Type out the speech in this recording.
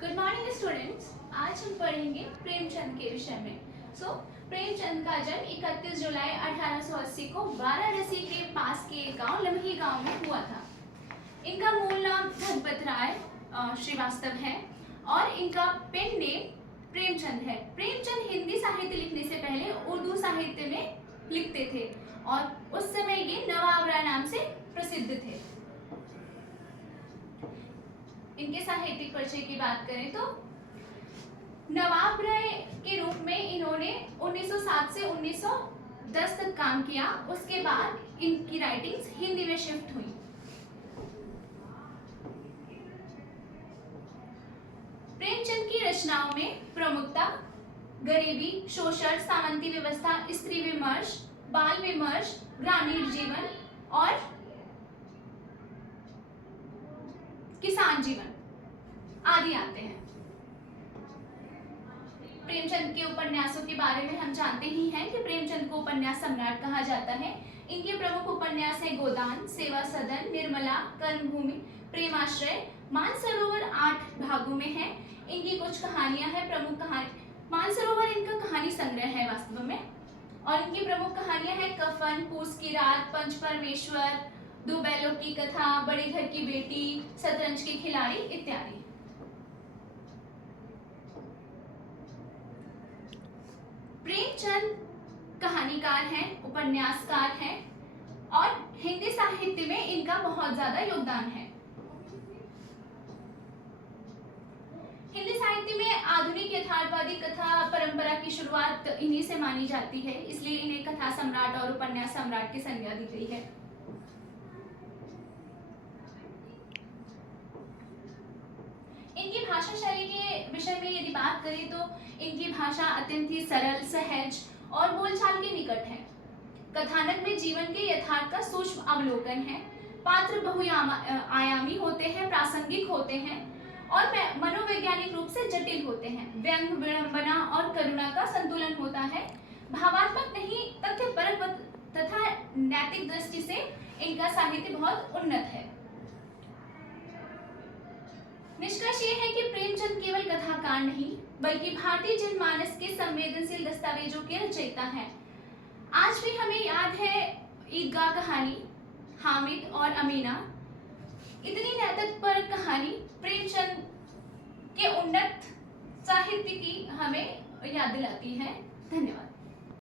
Good morning students. आज हम पढ़ेंगे प्रेमचंद के विषय में। प्रेमचंद का जन्म 31 जुलाई 1880 को वाराणसी के पास के गांव लम्ही गांव में हुआ था। इनका मूल नाम भगवत राय श्रीवास्तव है और इनका पेन नेम प्रेमचंद है। प्रेमचंद हिंदी साहित्य लिखने से पहले उर्दू साहित्य में लिखते थे और उस समय ये नवाब राय नाम से प्रसिद्ध थे। इनके साहित्यिक परिचय की बात करें तो नवाब राय के रूप में इन्होंने 1907 से 1910 तक काम किया। उसके बाद इनकी राइटिंग्स हिंदी में शिफ्ट हुई। प्रेमचंद की रचनाओं में प्रमुखता गरीबी, शोषण, सामंती व्यवस्था, स्त्री विमर्श, बाल विमर्श, ग्रामीण जीवन और किसान जीवन आदि आते हैं। प्रेमचंद के उपन्यासों के बारे में हम जानते ही हैं कि प्रेमचंद को उपन्यास सम्राट कहा जाता है। इनके प्रमुख उपन्यास हैं गोदान, सेवा सदन, निर्मला, कर्मभूमि, प्रेमाश्रय, मानसरोवर 8 भागों में है। इनकी कुछ कहानियां हैं। प्रमुख कहानी मानसरोवर इनका कहानी संग्रह है वास्तव में, और इनकी प्रमुख कहानियां हैं कफन, पूस की रात, पंच परमेश्वर, दो बैलों की कथा, बड़े घर की बेटी, शतरंज के खिलाड़ी इत्यादि। प्रेमचंद कहानीकार हैं, उपन्यासकार हैं और हिंदी साहित्य में इनका बहुत ज्यादा योगदान है। हिंदी साहित्य में आधुनिक यथार्थवादी कथा परंपरा की शुरुआत इन्हीं से मानी जाती है, इसलिए इन्हें कथा सम्राट और उपन्यास सम्राट की संज्ञा दी गई है। इनकी भाषा शैली के विषय में यदि बात करें तो इनकी भाषा अत्यंत ही सरल, सहज और बोलचाल के निकट है। कथानक में जीवन के यथार्थ का सूक्ष्म अवलोकन है। पात्र बहुआयामी होते हैं, प्रासंगिक होते हैं और मनोवैज्ञानिक रूप से जटिल होते हैं। व्यंग, विडंबना और करुणा का संतुलन होता है। भावात्मक नहीं, तथ्यपरक तथा नैतिक दृष्टि से इनका साहित्य बहुत उन्नत है। निष्कर्ष ये है कि प्रेमचंद केवल कथाकार नहीं बल्कि भारतीय जनमानस के संवेदनशील दस्तावेजों के रचयिता हैं। आज भी हमें याद है ईदगाह कहानी, हामिद और अमीना। इतनी नैतिकपर कहानी प्रेमचंद के उन्नत साहित्य की हमें याद दिलाती है। धन्यवाद।